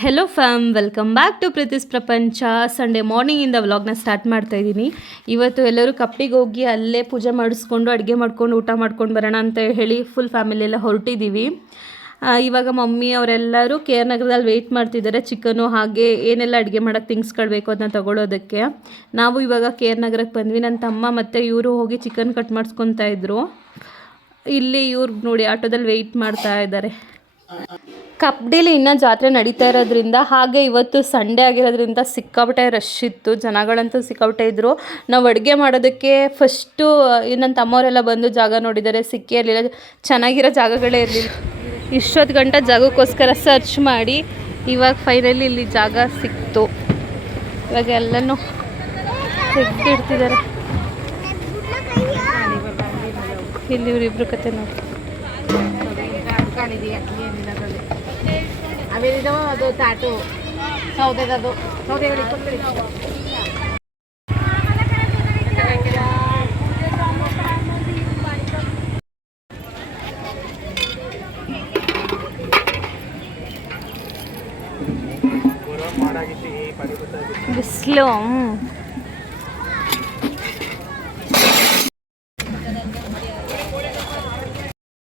Hello fam, welcome back to Preethi's Prapancha. Sunday ಮಾರ್ನಿಂಗಿಂದ ವ್ಲಾಗ್ನ start ಮಾಡ್ತಾ ಇದ್ದೀನಿ. ಇವತ್ತು ಎಲ್ಲರೂ ಕಪ್ಪಡಿಗೆ ಹೋಗಿ ಅಲ್ಲೇ ಪೂಜೆ ಮಾಡಿಸ್ಕೊಂಡು ಅಡುಗೆ ಮಾಡ್ಕೊಂಡು ಊಟ ಮಾಡ್ಕೊಂಡು ಬರೋಣ ಅಂತ ಹೇಳಿ ಫುಲ್ ಫ್ಯಾಮಿಲಿ ಎಲ್ಲ ಹೊರಟಿದ್ದೀವಿ. ಇವಾಗ ಮಮ್ಮಿ ಅವರೆಲ್ಲರೂ ಕೆ ಆರ್ ನಗರದಲ್ಲಿ ವೆಯ್ಟ್ ಮಾಡ್ತಿದ್ದಾರೆ. ಚಿಕನು ಹಾಗೆ ಏನೆಲ್ಲ ಅಡುಗೆ ಮಾಡೋಕ್ಕೆ ಥಿಂಗ್ಸ್ಗಳು ಬೇಕು ಅದನ್ನ ತೊಗೊಳೋದಕ್ಕೆ. ನಾವು ಇವಾಗ ಕೆ ಆರ್ ನಗರಕ್ಕೆ ಬಂದ್ವಿ. ನನ್ನ ತಮ್ಮ ಮತ್ತು ಇವರು ಹೋಗಿ ಚಿಕನ್ ಕಟ್ ಮಾಡಿಸ್ಕೊತಾ ಇದ್ರು. ಇಲ್ಲಿ ಇವ್ರು ನೋಡಿ ಆಟೋದಲ್ಲಿ ವೆಯ್ಟ್ ಮಾಡ್ತಾ ಇದ್ದಾರೆ. ಕಪ್ಡಿಲಿ ಇನ್ನೂ ಜಾತ್ರೆ ನಡೀತಾ ಇರೋದ್ರಿಂದ, ಹಾಗೆ ಇವತ್ತು ಸಂಡೇ ಆಗಿರೋದ್ರಿಂದ ಸಿಕ್ಕಾಪಟ್ಟೆ ರಶ್ ಇತ್ತು. ಜನಗಳಂತೂ ಸಿಕ್ಕಾಪಟ್ಟೆ ಇದ್ದರು. ನಾವು ಅಡುಗೆ ಮಾಡೋದಕ್ಕೆ ಫಸ್ಟು ನನ್ನ ತಮ್ಮವರೆಲ್ಲ ಬಂದು ಜಾಗ ನೋಡಿದ್ದಾರೆ, ಸಿಕ್ಕೇ ಇರಲಿಲ್ಲ, ಚೆನ್ನಾಗಿರೋ ಜಾಗಗಳೇ ಇರಲಿಲ್ಲ. ಇಷ್ಟೊತ್ತು ಗಂಟೆ ಜಾಗಕ್ಕೋಸ್ಕರ ಸರ್ಚ್ ಮಾಡಿ ಇವಾಗ ಫೈನಲಿ ಇಲ್ಲಿ ಜಾಗ ಸಿಕ್ತು. ಇವಾಗ ಎಲ್ಲನೂ ತೆಗೆದಿಡ್ತಿದ್ದಾರೆ. ಇಲ್ಲಿ ಇವರಿಬ್ರು ಕತೆ ನೋಡಿ. ಅದು ತಾಟು ಸೌದೆಗದು ಸೌದೆ ಬಿಸಿಲು.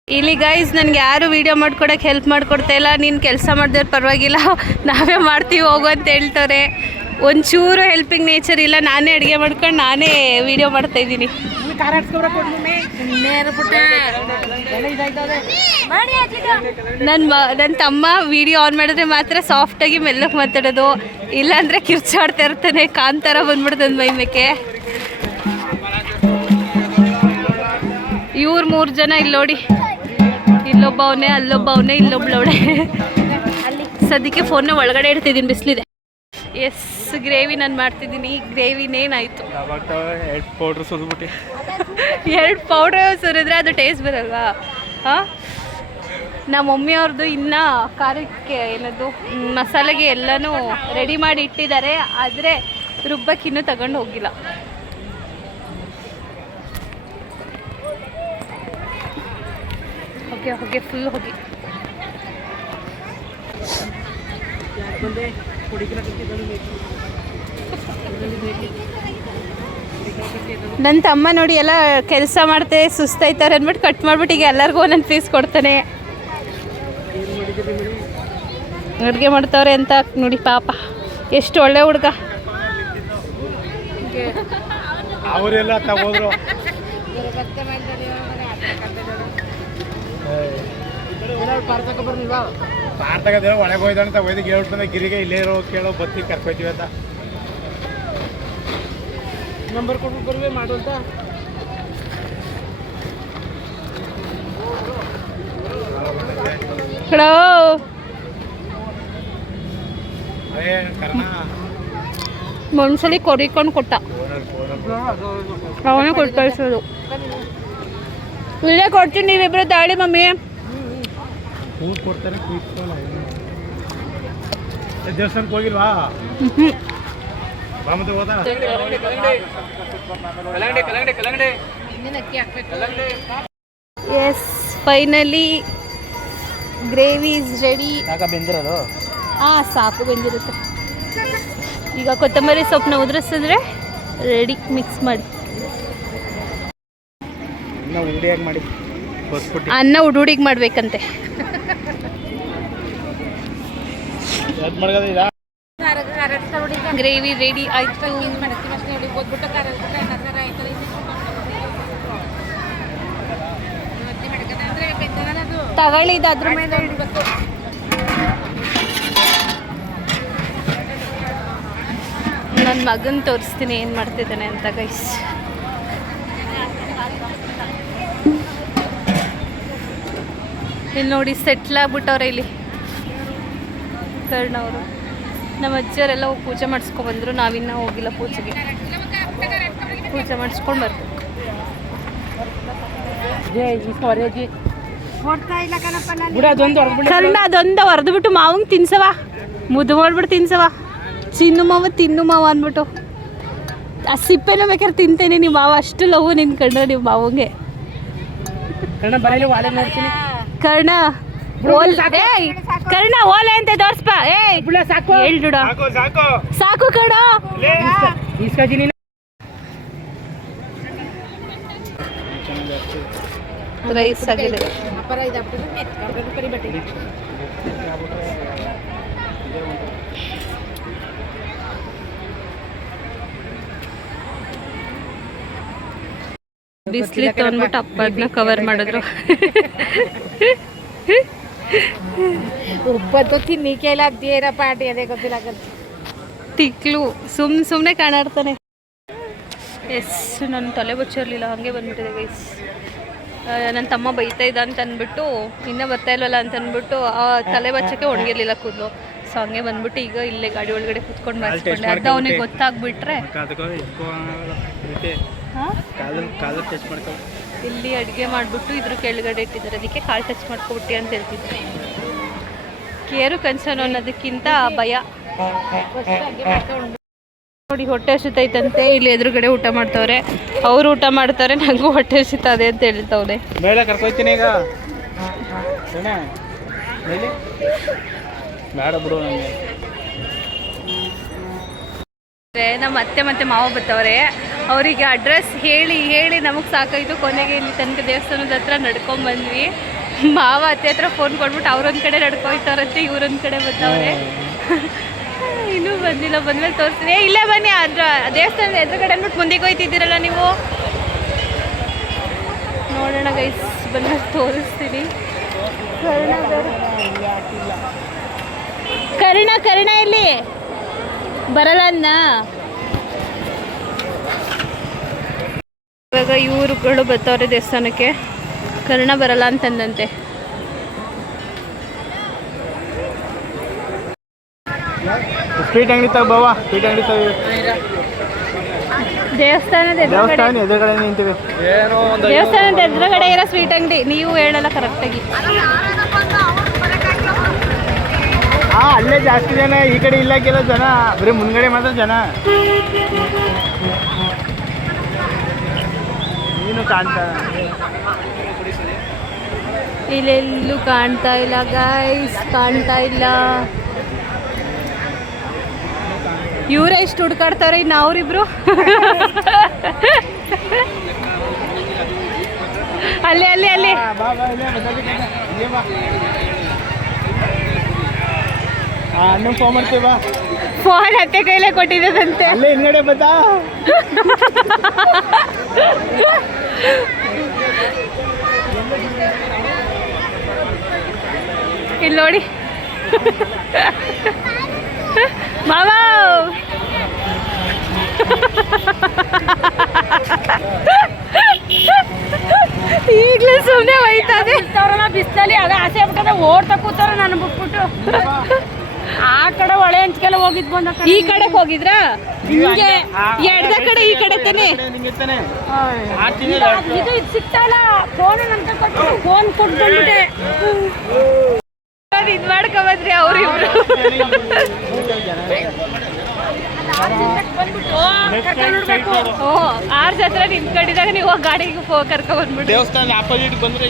ಇಲ್ಲಿ ಗೈಸ್ ನನಗೆ ಯಾರು ವೀಡಿಯೋ ಮಾಡ್ಕೊಡೋಕ್ಕೆ ಹೆಲ್ಪ್ ಮಾಡ್ಕೊಡ್ತಾ ಇಲ್ಲ. ನೀನು ಕೆಲಸ ಮಾಡಿದ್ರೆ ಪರವಾಗಿಲ್ಲ, ನಾವೇ ಮಾಡ್ತೀವಿ ಹೋಗು ಅಂತ ಹೇಳ್ತಾರೆ. ಒಂಚೂರು ಹೆಲ್ಪಿಂಗ್ ನೇಚರ್ ಇಲ್ಲ. ನಾನೇ ಅಡುಗೆ ಮಾಡ್ಕೊಂಡು ನಾನೇ ವೀಡಿಯೋ ಮಾಡ್ತಾಯಿದ್ದೀನಿ. ನನ್ನ ತಮ್ಮ ವೀಡಿಯೋ ಆನ್ ಮಾಡಿದ್ರೆ ಮಾತ್ರ ಸಾಫ್ಟಾಗಿ ಮೆಲ್ಲಕ್ಕೆ ಮಾತಾಡೋದು, ಇಲ್ಲಾಂದರೆ ಕಿರ್ಚಾಡ್ತಾ ಇರ್ತಾನೆ. ಕಾಂತಾರ ಬಂದ್ಬಿಡ್ತದೆ ಮೈ ಮೇಕೆ. ಇವ್ರು 3 ಜನ ಇಲ್ಲಿ ನೋಡಿ, ಇಲ್ಲೊಬ್ಬ ಅವನೇ, ಅಲ್ಲೊಬ್ಬ ಅವನೇ, ಇಲ್ಲೊಬ್ಳವಳೆ. ಸದ್ಯಕ್ಕೆ ಫೋನ್ನ ಒಳಗಡೆ ಇಡ್ತಿದ್ದೀನಿ, ಬಿಸಿಲಿದೆ. ಎಸ್, ಗ್ರೇವಿ ನಾನು ಮಾಡ್ತಿದ್ದೀನಿ. ಗ್ರೇವಿನೇನಾಯಿತು, 2 ಪೌಡ್ರ್ ಸುರಿದ್ಬಿಟ್ಟು 2 ಪೌಡ್ರ್ ಸುರಿದ್ರೆ ಅದು ಟೇಸ್ಟ್ ಬರಲ್ವಾ? ಹಾಂ, ನಮ್ಮ ಮಮ್ಮಿಯವ್ರದ್ದು ಇನ್ನೂ ಖಾರಕ್ಕೆ ಏನದು ಮಸಾಲೆಗೆ ಎಲ್ಲನೂ ರೆಡಿ ಮಾಡಿ ಇಟ್ಟಿದ್ದಾರೆ, ಆದರೆ ರುಬ್ಬಕ್ಕೆ ಇನ್ನೂ ತಗೊಂಡು ಹೋಗಿಲ್ಲ. ಹೋಗಿ ಫುಲ್ ಹೋಗಿ. ನನ್ನ ತಮ್ಮ ನೋಡಿ ಎಲ್ಲ ಕೆಲಸ ಮಾಡ್ತೆ ಸುಸ್ತಾಯ್ತಾರೆ ಅಂದ್ಬಿಟ್ಟು ಕಟ್ ಮಾಡ್ಬಿಟ್ಟು ಈಗ ಎಲ್ಲರಿಗೂ ಒಂದೊಂದು ಪೀಸ್ ಕೊಡ್ತಾನೆ. ಅಡುಗೆ ಮಾಡ್ತವ್ರೆ ಅಂತ ನೋಡಿ, ಪಾಪ ಎಷ್ಟು ಒಳ್ಳೆ ಹುಡುಗ. ಅವರೆಲ್ಲ ತಗೋದ್ರು. ಪಾರ್ತಗದೇನೋ ಒಳಗೆ ಹೋಯ್ದ ಅಂತ ಒಯ್ದು ಹೇಳ್ಬಿಟ್ಟು ಗಿರಿಗೆ ಇಲ್ಲೇ ಇರೋ ಕೇಳೋ ಬತ್ತಿ ಕರ್ಕೊಯ್ತೀವಿ ಅಂತ ನಂಬರ್ ಕೊಟ್ಟು ಬರುವೆ ಮಾಡು ಅಂತ. ಒಂದ್ಸಲಿ ಕೊರಿಕೊಂಡು ಕೊಟ್ಟ, ಅವನೇ ಕೊಟ್ಟು ಕಳಿಸೋದು. ಇಲ್ಲೇ ಕೊಡ್ತೀನಿ, ನೀವಿಬ್ರು ತಾಳಿ ಮಮ್ಮಿ. ಕೊಡ್ತಾರೆ. ದೇವಸ್ಥಾನಕ್ಕೆ ಹೋಗಿಲ್ವಾ? Yes, finally gravy is ready. ಬೆಂದಿರೋದು ಸಾಕು, ಬೆಂದಿರುತ್ತೆ. ಈಗ ಕೊತ್ತಂಬರಿ ಸೊಪ್ಪನ್ನ ಉದುರಿಸಿದ್ರೆ ರೆಡಿ. ಮಿಕ್ಸ್ ಮಾಡಿ ಅನ್ನ ಉಡುಡಿಗೆ ಮಾಡ್ಬೇಕಂತೆ. ಗ್ರೇವಿ ರೆಡಿ ಆಯ್ತು. ತಗೊಳ್ಳಿ, ಅದ್ರ ಮೇಲೆ ಇಡಬೇಕು. ನನ್ನ ಮಗನ ತೋರಿಸ್ತೀನಿ ಏನು ಮಾಡ್ತಿದ್ದಾನೆ ಅಂತ ಗೈಸ್. ಇಲ್ಲಿ ನೋಡಿ ಸೆಟ್ಲಾಗ್ಬಿಟ್ಟವ್ರೆ ಇಲ್ಲಿ ಕರ್ಣವರು. ನಮ್ಮ ಅಜ್ಜಿಯವರೆಲ್ಲ ಹೋಗಿ ಪೂಜೆ ಮಾಡಿಸ್ಕೊಂಡ್ಬಂದರು. ನಾವಿನ್ನೂ ಹೋಗಿಲ್ಲ ಪೂಜೆಗೆ. ಪೂಜೆ ಮಾಡಿಸ್ಕೊಂಡು ಬರ್ಬೇಕು. ಕರ್ಣ ಅದೊಂದು ಹೊರದ್ಬಿಟ್ಟು ಮಾವಂಗೆ ತಿನ್ಸವ, ಮುದ್ದು ಮಾಡ್ಬಿಟ್ಟು ತಿನ್ಸವ. ಚಿನ್ನು ಮಾವ ಅಂದ್ಬಿಟ್ಟು ಆ ಸಿಪ್ಪೆನೂ ಬೇಕಾದ್ರೆ ತಿಂತೇನೆ. ನಿಮ್ಮ ಮಾವ ಅಷ್ಟು ಲವ್ ನಿನ್ನ ಕಂಡ್ರೆ ನಿಮ್ಮ ಮಾವಂಗೆ. ಕರ್ಣ ಕರ್ಣ ಓಲೆ ಅಂತ ತೋರ್ಸ್ಪ. ಸಾಕು ಹೇಳ್ಬಿಡ ಸಾಕು ಸಾಕು ಸಾಕು ಕಣ ಲೇ. ಇಸ್ಕೊತೀನಿ ರೈಸ್ ಆಗಿದೆ ಅಪರ ಇದಾಗ್ಬಿಟ್ಟು ಕರಿಬಟ್ಟೆ ಬಿಸ್ಲಿತ್ತು ಅಂದ್ಬಿಟ್ಟು ಅಪ್ಪ ಅದನ್ನ ಕವರ್ ಮಾಡಿದ್ರು ಉಪ್ಪತ್ತು ತಿನ್ನಿಕೆ ಇಲ್ಲ ದೇರ ಪಾಟಿ ಅದೇ ಗೊತ್ತಿಲ್ಲ ತಿಕ್ಲು ಸುಮ್ಮನೆ ಕಾಣಾಡ್ತಾನೆ. ಎಸ್ ನನ್ನ ತಲೆ ಬಚ್ಚಿರಲಿಲ್ಲ ಹಾಗೆ ಬಂದ್ಬಿಟ್ಟಿದೆ ಗೈಸ್. ನನ್ನ ತಮ್ಮ ಬೈತಾ ಇದ್ದ ಅಂತ ಅಂದ್ಬಿಟ್ಟು ಇನ್ನೂ ಬರ್ತಾ ಇಲ್ವಲ್ಲ ಅಂತ ಅಂದ್ಬಿಟ್ಟು ಆ ತಲೆ ಬಚ್ಚಕ್ಕೆ ಒಣಗಿರ್ಲಿಲ್ಲ ಕೂದಲು. ಸೊ ಹಂಗೆ ಬಂದ್ಬಿಟ್ಟು ಈಗ ಇಲ್ಲೇ ಗಾಡಿ ಒಳಗಡೆ ಕುತ್ಕೊಂಡು ಮಾಡಿಸ್ಕೊಂಡೆ. ಅದು ಅವನಿಗೆ ಗೊತ್ತಾಗ್ಬಿಟ್ರೆ ಇಲ್ಲಿ ಅಡುಗೆ ಮಾಡಿಬಿಟ್ಟು ಇದ್ರ ಕೆಳಗಡೆ ಇಟ್ಟಿದ್ದಾರೆ, ಅದಕ್ಕೆ ಕಾಲು ಟಚ್ ಮಾಡ್ಕೊಬಿಟ್ಟು ಅಂತ ಹೇಳ್ತಿದ್ದಾರೆ. ಕೇರು ಕನ್ಸರ್ನ್ ಅನ್ನೋದಕ್ಕಿಂತ ಭಯ. ನೋಡಿ ಹೊಟ್ಟೆ ಹಸಿತೈತಂತೆ, ಇಲ್ಲಿ ಎದುರುಗಡೆ ಊಟ ಮಾಡ್ತವ್ರೆ, ಅವರು ಊಟ ಮಾಡ್ತಾರೆ, ನನಗೂ ಹೊಟ್ಟೆ ಹಸಿತದೆ ಅಂತ ಹೇಳ್ತವ್ರೆ. ಮೇಲೆ ಕರ್ಕೊಯ್ತೀನಿ ಈಗ ಬೇಡ ಬಿಡು ನನಗೆ. ನಮ್ಮ ಅತ್ತೆ ಮತ್ತೆ ಮಾವ ಬರ್ತವ್ರೆ, ಅವರಿಗೆ ಅಡ್ರೆಸ್ ಹೇಳಿ ಹೇಳಿ ನಮಗೆ ಸಾಕಾಯಿತು. ಕೊನೆಗೆ ಇಲ್ಲಿ ತನಕ ದೇವಸ್ಥಾನದ ಹತ್ರ ನಡ್ಕೊಂಡು ಬಂದ್ವಿ. ಮಾವ ಅತ್ತೆ ಹತ್ರ ಫೋನ್ ಕೊಟ್ಬಿಟ್ಟು ಅವ್ರೊಂದು ಕಡೆ ನಡ್ಕೊಯ್ತಾರಂತೆ, ಇವ್ರೊಂದು ಕಡೆ ಬರ್ತಾವ್ರೆ. ಇನ್ನೂ ಬಂದಿಲ್ಲ, ಬಂದ್ಮೇಲೆ ತೋರಿಸ್ತೀನಿ. ಇಲ್ಲೇ ಬನ್ನಿ, ಅದ್ರ ದೇವಸ್ಥಾನದ ಎದುರುಗಡೆ ಅಂದ್ಬಿಟ್ಟು ಮುಂದೆಗೆ ಹೋಯ್ತಿದ್ದೀರಲ್ಲ ನೀವು. ನೋಡೋಣ ಗೈಸ್, ಬಂದ್ಮೇಲೆ ತೋರಿಸ್ತೀನಿ. ಕರ್ಣ ಇಲ್ಲಿ ಬರಲ್ಲ ಅನ್ನ. ಇವಾಗ ಇವ್ರುಗಳು ಬರ್ತಾವ್ರೆ ದೇವಸ್ಥಾನಕ್ಕೆ, ಕರ್ಣ ಬರಲ್ಲ ಅಂತಂದಂತೆ. ಸ್ವೀಟ್ ಅಂಗಡಿ ತಗೋ ಬಾವ, ಸ್ವೀಟ್ ಅಂಗಡಿ ತಗೋ. ದೇವಸ್ಥಾನದ ಎದುರುಗಡೆ ನಿಂತೀವಿ. ದೇವಸ್ಥಾನದ ಎದುರುಗಡೆ ಇರೋ ಸ್ವೀಟ್ ಅಂಗಡಿ. ನೀವು ಹೇಳಲ್ಲ ಕರೆಕ್ಟಾಗಿ. ಅಲ್ಲೇ ಜಾಸ್ತಿ ಜನ, ಈ ಕಡೆ ಇಲ್ಲ ಕೆಲವು ಜನ, ಬರೀ ಮುಂದ್ಗಡೆ ಮಾತ್ರ ಜನ. ನೀನು ಕಾಣ್ತಾ ಇಲ್ಲೆಲ್ಲೂ ಕಾಣ್ತಾ ಇಲ್ಲ ಗೈಸ್, ಕಾಣ್ತಾ ಇಲ್ಲ. ಇವರೇ ಇಷ್ಟು ಹುಡ್ಕಾಡ್ತಾವ್ರೆ, ಇನ್ನು ಅವರಿಬ್ರು ಅಲ್ಲಿ ಅಲ್ಲಿ ಅಲ್ಲಿ ಅಣ್ಣ ಫೋನ್ ಮಾಡ್ತೀವಿ ಬಾ. ಫೋನ್ ಅತ್ತೆ ಕೈಲೇ ಕೊಟ್ಟಿದ್ದದಂತೆ. ಅಲ್ಲೇ ಹಿಂದ್ಗಡೆ ಬತ್ತಾ. ಇಲ್ಲಿ ನೋಡಿ ಮಾವ, ಈಗಲೇ ಸುಮ್ಮನೆ ಒಯ್ತದೆ. ಬಿಸ್ತಲ್ಲಿ ಅದ ಆಸೆ ಆಗ್ಬಿಟ್ಟದೆ, ಓಡ್ತಾ ಕೂತಾರ ನಾನು ಬಿಟ್ಬಿಟ್ಟು ಆ ಕಡೆ ಒಳೆ ಹಂಚ್ಕೆಲ್ಲ ಹೋಗಿದ್ ಬಂದ. ಈ ಕಡೆಗೆ ಹೋಗಿದ್ರಾ? ಹಿಂಗೆ ಎಡ್ದ ಕಡೆ ಈ ಕಡೆ ತಾನೆ. ಇದು ಸಿಗ್ತಾಯಿಲ್ಲ, ಫೋನ್ ಅಂತ ಕೊಟ್ಟು ಫೋನ್ ಕೊಟ್ಟು ಬಂದ್ಬಿಟ್ಟೆ. ಇದು ಮಾಡ್ಕೊಂಬಂದ್ರಿ ಅವ್ರಿಬ್ರು. ಓ ಆರ್ ಹತ್ರ ನಿಂತ್ಕೊಂಡಿದಾಗ ನೀವು ಗಾಡಿಗೆ ಕರ್ಕೊಂಡ್ಬಂದ್ಬಿಟ್ಟು ದೇವಸ್ಥಾನ ಆಪೋಸಿಟ್ ಬಂದ್ರೆ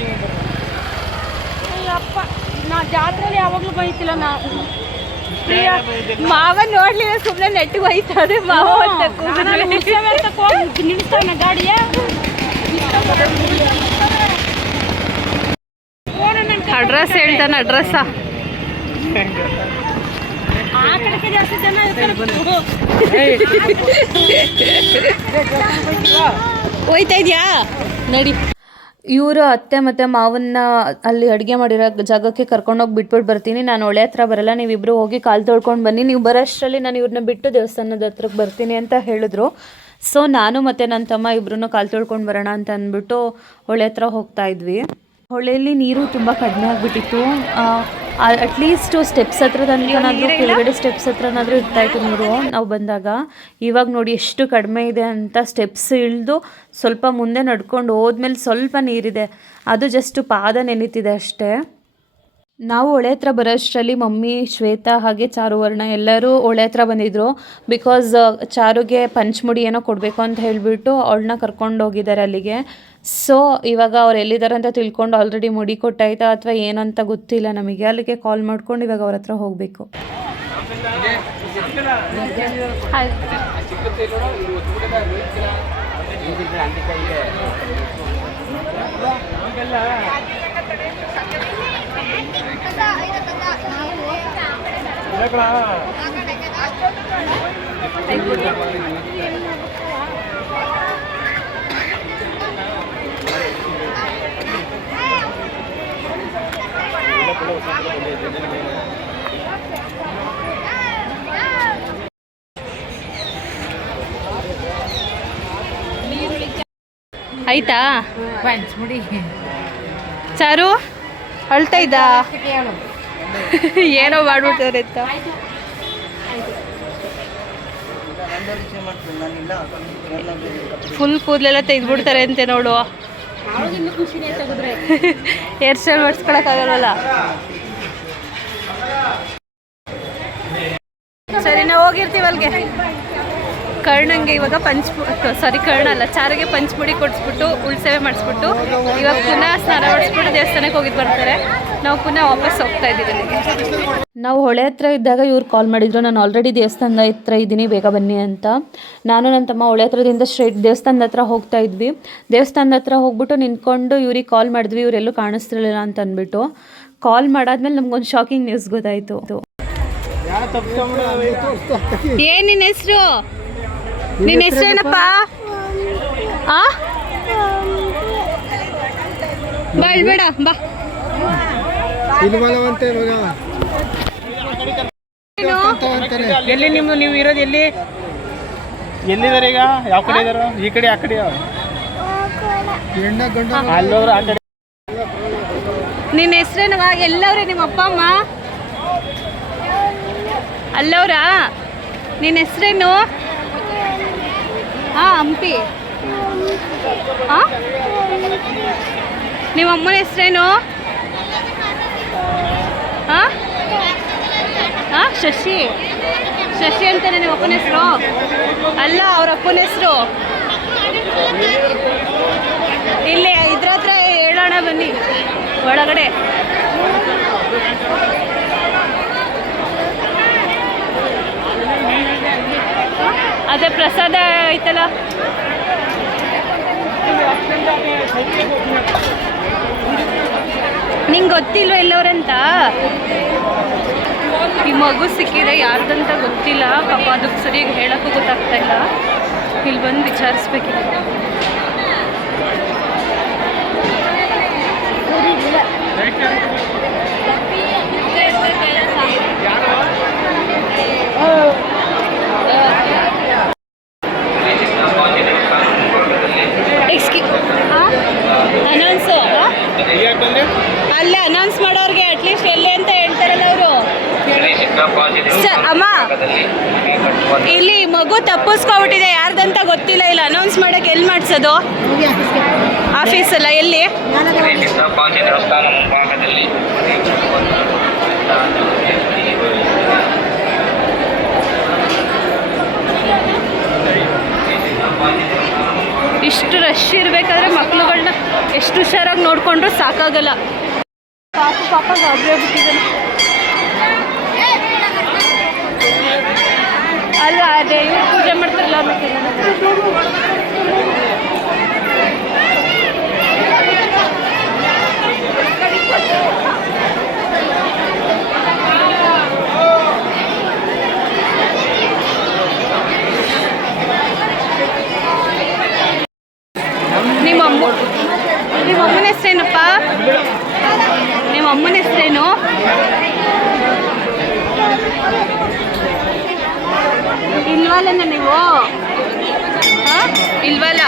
ಅಪ್ಪ ನಾ ಜಾತ್ರೆಯಲ್ಲಿ ಯಾವಾಗ್ಲೂ ಬೈತಿಲ್ಲ. ನಾ ಮಾವ ನೋಡ್ಲಿಲ್ಲ, ಸುಮ್ಮನೆ ನೆಟ್ಟಿಗೆ ಹೋಯ್ತದೆ ಮಾವ ಅಂತ ನಿಲ್ತಾನೆ ಗಾಡಿಯ. ಅಡ್ರೆಸ್ ಹೇಳ್ತಾನೆ, ಅಡ್ರೆಸ್ಸ ಆ ಕಡೆಗೆ ಜಾಸ್ತಿ ಜನ ಹೋಯ್ತಾ ಇದೆಯಾ ನಡಿ. ಇವರು ಅತ್ತೆ ಮತ್ತು ಮಾವನ್ನ ಅಲ್ಲಿ ಅಡುಗೆ ಮಾಡಿರೋ ಜಾಗಕ್ಕೆ ಕರ್ಕೊಂಡೋಗಿ ಬಿಟ್ಬಿಟ್ಟು ಬರ್ತೀನಿ. ನಾನು ಒಳ್ಳೆ ಹತ್ರ ಬರಲ್ಲ, ನೀವಿಬ್ಬರು ಹೋಗಿ ಕಾಲು ತೊಳ್ಕೊಂಡು ಬನ್ನಿ. ನೀವು ಬರೋಷ್ಟರಲ್ಲಿ ನಾನು ಇವ್ರನ್ನ ಬಿಟ್ಟು ದೇವಸ್ಥಾನದ ಹತ್ರಕ್ಕೆ ಬರ್ತೀನಿ ಅಂತ ಹೇಳಿದ್ರು. ಸೊ ನಾನು ಮತ್ತು ನನ್ನ ತಮ್ಮ ಇಬ್ಬರೂ ಕಾಲು ತೊಳ್ಕೊಂಡು ಬರೋಣ ಅಂತ ಅಂದ್ಬಿಟ್ಟು ಹೊಳೆ ಹತ್ರ ಹೋಗ್ತಾ ಇದ್ವಿ. ಹೊಳೆಯಲ್ಲಿ ನೀರು ತುಂಬ ಕಡಿಮೆ ಆಗಿಬಿಟ್ಟಿತ್ತು. ಅಟ್ಲೀಸ್ಟ್ ಸ್ಟೆಪ್ಸ್ ಹತ್ರ ತನಕನಾದರೂ, ಕೆಳಗಡೆ ಸ್ಟೆಪ್ಸ್ ಹತ್ರನಾದರೂ ಇರ್ತಾಯಿತ್ತು ನೀರು ನಾವು ಬಂದಾಗ. ಇವಾಗ ನೋಡಿ ಎಷ್ಟು ಕಡಿಮೆ ಇದೆ ಅಂತ. ಸ್ಟೆಪ್ಸ್ ಇಳಿದು ಸ್ವಲ್ಪ ಮುಂದೆ ನಡ್ಕೊಂಡು ಹೋದ್ಮೇಲೆ ಸ್ವಲ್ಪ ನೀರಿದೆ, ಅದು ಜಸ್ಟ್ ಪಾದ ನೆನೀತಿದೆ ಅಷ್ಟೇ. ನಾವು ಹೊಳೆ ಹತ್ರ ಬರೋಷ್ಟರಲ್ಲಿ ಮಮ್ಮಿ, ಶ್ವೇತಾ ಹಾಗೆ ಚಾರುವರ್ಣ ಎಲ್ಲರೂ ಹೊಳೆ ಹತ್ರ ಬಂದಿದ್ದರು. ಬಿಕಾಸ್ ಚಾರುಗೆ ಪಂಚಮುಡಿ ಏನೋ ಕೊಡಬೇಕು ಅಂತ ಹೇಳಿಬಿಟ್ಟು ಅವಳನ್ನ ಕರ್ಕೊಂಡು ಹೋಗಿದ್ದಾರೆ ಅಲ್ಲಿಗೆ. ಸೊ ಇವಾಗ ಅವ್ರು ಎಲ್ಲಿದ್ದಾರೆ ಅಂತ ತಿಳ್ಕೊಂಡು ಆಲ್ರೆಡಿ ಮುಡಿ ಕೊಟ್ಟಾಯ್ತಾ ಅಥವಾ ಏನಂತ ಗೊತ್ತಿಲ್ಲ ನಮಗೆ. ಅಲ್ಲಿಗೆ ಕಾಲ್ ಮಾಡ್ಕೊಂಡು ಇವಾಗ ಅವ್ರ ಹತ್ರ ಹೋಗಬೇಕು. ಆಯ್ತಾ ಚಾರು ಅಳ್ತಾ ಇದ್ದ ಏನೋ ಮಾಡ್ಬಿಡ್ತಾರೆ ಅಂತ ಫುಲ್ ಕೂದಲೆಲ್ಲ ತೆಗೆದ್ಬಿಡ್ತಾರೆ ಅಂತೆ ನೋಡು. ಹೇರ್ ಸ್ಟೈಲ್ ಮಾಡಿಸ್ಕೊಳಕ್ಕಾಗಲ್ವಲ್ಲ. ಸರಿ ನಾವು ಹೋಗಿರ್ತೀವಿ ಅಲ್ಲಿಗೆ. ಕರ್ಣಂಗೆ ಇವಾಗ ಕರ್ಣ ಅಲ್ಲ ಚಾರಿಗೆ ಪಂಚಮುಡಿ ಕೊಡಿಸ್ಬಿಟ್ಟು ಉಳ್ಸೇವೆ ಮಾಡಿಸ್ಬಿಟ್ಟು ಇವಾಗ ಪುನಃ ಸ್ನಾನ ಮಾಡಿಸ್ಬಿಟ್ಟು ದೇವಸ್ಥಾನಕ್ಕೆ ಹೋಗಿದ್ದು ಬರ್ತಾರೆ. ನಾವು ಪುನಃ ವಾಪಸ್ ಹೋಗ್ತಾ ಇದ್ದೀವಿ. ನಾವು ಹೊಳೆ ಹತ್ರ ಇದ್ದಾಗ ಇವ್ರು ಕಾಲ್ ಮಾಡಿದ್ರು, ನಾನು ಆಲ್ರೆಡಿ ದೇವಸ್ಥಾನದ ಹತ್ರ ಇದ್ದೀನಿ, ಬೇಗ ಬನ್ನಿ ಅಂತ. ನಾನು ನನ್ನ ತಮ್ಮ ಹೊಳೆ ಹತ್ರದಿಂದ ಸ್ಟ್ರೈಟ್ ದೇವಸ್ಥಾನದ ಹತ್ರ ಹೋಗ್ತಾ ಇದ್ವಿ. ದೇವಸ್ಥಾನದ ಹತ್ರ ಹೋಗ್ಬಿಟ್ಟು ನಿಂತ್ಕೊಂಡು ಇವ್ರಿಗೆ ಕಾಲ್ ಮಾಡಿದ್ವಿ, ಇವರೆಲ್ಲೂ ಕಾಣಿಸ್ತಿರ್ಲಿಲ್ಲ ಅಂತ ಅಂದ್ಬಿಟ್ಟು. ಕಾಲ್ ಮಾಡಾದ್ಮೇಲೆ ನಮ್ಗೊಂದು ಶಾಕಿಂಗ್ ನ್ಯೂಸ್ ಗೊತ್ತಾಯಿತು. ಏನು ನಿನ್ನ ಹೆಸರು? ನಿನ್ನ ಹೆಸರೇನಪ್ಪ? ಬೇಡ ಬಾ. ಎಲ್ಲಿ ನೀವು ಇರೋದು ಎಲ್ಲಿ? ಎಲ್ಲಿದ್ದಾರೆ ಈಗ? ಯಾವ ಕಡೆ ಇದಾರೋ? ಈ ಕಡೆ ಆ ಕಡೆ ಅಲ್ಲೋರು ಆ ಕಡೆ. ನಿನ್ನ ಹೆಸರೇನವ? ಎಲ್ಲವ್ರೆ ನಿಮ್ಮ ಅಪ್ಪ ಅಮ್ಮ? ಅಲ್ಲವ್ರಾ? ನಿನ್ನ ಹೆಸರೇನು? ಹಂಪಿ. ನಿಮ್ಮ ಅಮ್ಮನ ಹೆಸರೇನು? ಶಶಿ. ಶಶಿ ಅಂತಾನೆ ನಿಮ್ಮ ಅಪ್ಪನ ಹೆಸರು? ಅಲ್ಲ, ಅವ್ರ ಅಪ್ಪನ ಹೆಸರು. ಇಲ್ಲಿ ಇದ್ರ ಹತ್ರ ಹೇಳೋಣ ಬನ್ನಿ ಒಳಗಡೆ. ಅದೇ ಪ್ರಸಾದ ಐತಲ್ಲ, ನಿಂಗೆ ಗೊತ್ತಿಲ್ವ ಎಲ್ಲವ್ರಂತ? ಈ ಮಗು ಸಿಕ್ಕಿದೆ, ಯಾರ್ದಂತ ಗೊತ್ತಿಲ್ಲ ಪಾಪ. ಅದಕ್ಕೆ ಸರಿಯಾಗಿ ಹೇಳೋಕ್ಕೂ ಗೊತ್ತಾಗ್ತಾ ಇಲ್ಲ. ಇಲ್ಲಿ ಬಂದು ವಿಚಾರಿಸ್ಬೇಕಿದೆ. ಅನೌನ್ಸು ಅಲ್ಲೇ ಅನೌನ್ಸ್ ಮಾಡೋರಿಗೆ ಅಟ್ಲೀಸ್ಟ್ ಎಲ್ಲಿ ಅಂತ ಹೇಳ್ತಾರಲ್ಲ ಅವರು. ಅಮ್ಮ, ಇಲ್ಲಿ ಮಗು ತಪ್ಪಿಸ್ಕೊಬಿಟ್ಟಿದೆ, ಯಾರ್ದಂತ ಗೊತ್ತಿಲ್ಲ. ಇಲ್ಲ ಅನೌನ್ಸ್ ಮಾಡಕ್ಕೆ ಎಲ್ಲಿ ಮಾಡಿಸೋದು? ಆಫೀಸಲ್ಲ, ಎಲ್ಲಿ? ಇಷ್ಟು ರಶ್ ಇರಬೇಕಾದ್ರೆ ಮಕ್ಳುಗಳನ್ನ ಎಷ್ಟು ಹುಷಾರಾಗಿ ನೋಡಿಕೊಂಡ್ರು ಸಾಕಾಗಲ್ಲ. ಪಾಪ ಗಾಬರಿ ಆಗ್ಬಿಟ್ಟಿದ್ದಾನೆ. ಅಲ್ಲ, ಅದೇ ಇವ್ರು ಪೂಜೆ ಮಾಡ್ತಾರಲ್ಲ ನಿಮ್ಮ ಅಮ್ಮನ ಹೆಸರೇನಪ್ಪ? ನಿಮ್ಮ ಅಮ್ಮನ ಹೆಸರೇನು? ಇಲ್ವಲ್ಲ ನೀವು? ಇಲ್ವಲ್ಲ?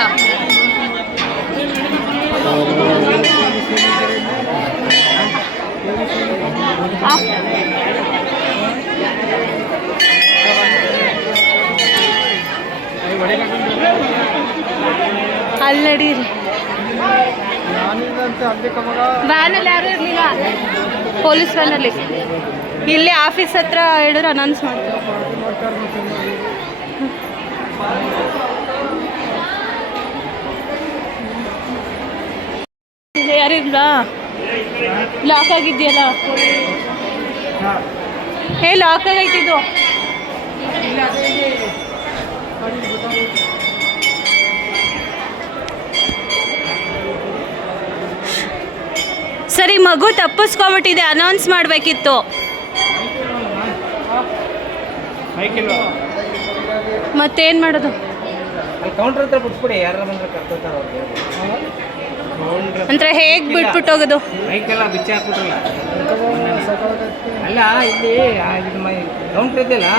ಅಲ್ಲಿ ನಡೀರಿ. ವ್ಯಾನಲ್ಲಿ ಯಾರು ಇರಲಿಲ್ಲ, ಪೊಲೀಸ್ ವ್ಯಾನಲ್ಲಿ. ಇಲ್ಲಿ ಆಫೀಸ್ ಹತ್ರ ಹೇಳಿದ್ರೆ ಅನೌನ್ಸ್ ಮಾಡ್ತಾರೆ. ಯಾರಿಲ್ಲ, ಲಾಕ್ ಆಗಿದೆಯಲ್ಲ. ಹೇ ಲಾಕ್ ಆಗೈತಿದ್ದು. ಸರಿ, ಮಗು ತಪ್ಪಿಸ್ಕೊಬಿಟ್ಟಿದೆ, ಅನೌನ್ಸ್ ಮಾಡಬೇಕಿತ್ತು. ಮತ್ತೇನು ಮಾಡೋದು? ಕೌಂಟ್ರ್ ಹತ್ರ ಬಿಟ್ಬಿಡಿ, ಯಾರು ಬಂದ್ರೆ ಕರ್ಕೋತಾರೆ ಅವ್ರಿಗೆ. ಅಂದ್ರೆ ಹೇಗೆ ಬಿಟ್ಬಿಟ್ಟು ಹೋಗೋದು? ಮೈಕೆಲ್ಲ ಬಿಚ್ಚಿ ಹಾಕ್ಬಿಟ್ರಲ್ಲ. ಅಲ್ಲ ಇಲ್ಲಿ ಕೌಂಟ್ರ್ ಇದೆಯಲ್ಲ,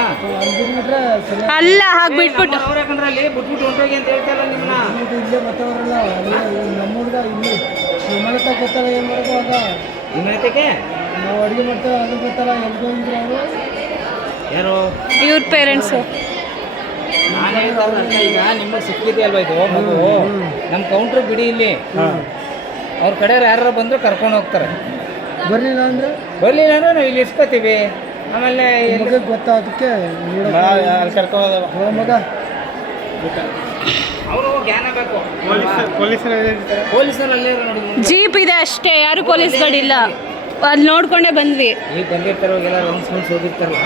ಅಲ್ಲ ಹಾಗೆ ಬಿಟ್ಬಿಟ್ಟು ಅವ್ರು ಯಾಕಂದ್ರೆ ಅಲ್ಲಿ ಬಿಟ್ಬಿಟ್ಟು ಹೊಂಟೋಗಿ ಅಂತ ಹೇಳ್ತಾರಲ್ಲ ನಿಮ್ಮನ್ನ. ಇಲ್ಲೇ ಮತ್ತವರಲ್ಲ ನಮ್ಮ ಹುಡುಗ ಇಲ್ಲಿ ಮನೆ ಗೊತ್ತಲ್ಲ ಏನು ಮಾಡೋದು. ಆಗ ನಿಮ್ಮ ಮನೆತಕ್ಕೆ ನಾವು ಅಡುಗೆ ಮಾಡ್ತೇವೆ, ಅದು ಗೊತ್ತಲ್ಲ ಎಲ್ಗೋ ಇದ್ರು ಅವರು. ಯಾರು? ಇವ್ರ ಪೇರೆಂಟ್ಸು. ನಾನು ಹೇಳ್ತಾರಲ್ಲ, ಈಗ ನಿಮಗೆ ಸಿಕ್ಕಿದೆ ಅಲ್ವಾ ಇದು ಮಗು, ನಮ್ಮ ಕೌಂಟ್ರ್ ಬಿಡಿ ಇಲ್ಲಿ. ಅವ್ರ ಕಡೆಯವ್ರು ಯಾರು ಬಂದರೂ ಕರ್ಕೊಂಡು ಹೋಗ್ತಾರೆ. ಬರಲಿಲ್ಲ ಅಂದರೆ ನಾವು ಇಲ್ಲಿ ಇಸ್ಕೋತೀವಿ. ಆಮೇಲೆ ಮಗ ಗೊತ್ತಾದಕ್ಕೆ ಅಲ್ಲಿ ಕರ್ಕೋದ ಮಗ ಅವರು ಜ್ಞಾನ ಬೇಕು. ಪೊಲೀಸರು ಅಲ್ಲೇ ನೋಡಿ. ಜೀಪ್ ಇದೆ ಅಷ್ಟೇ, ಯಾರು ಪೊಲೀಸ್ಗಳಿಲ್ಲ. ಅಲ್ಲಿ ನೋಡ್ಕೊಂಡೇ ಬಂದ್ವಿ. ಈಗ ಬಂದಿರ್ತಾರೆ, ಎಲ್ಲ ರೌಂಡ್ಸ್ ಹೋಗಿರ್ತಾರಲ್ಲ.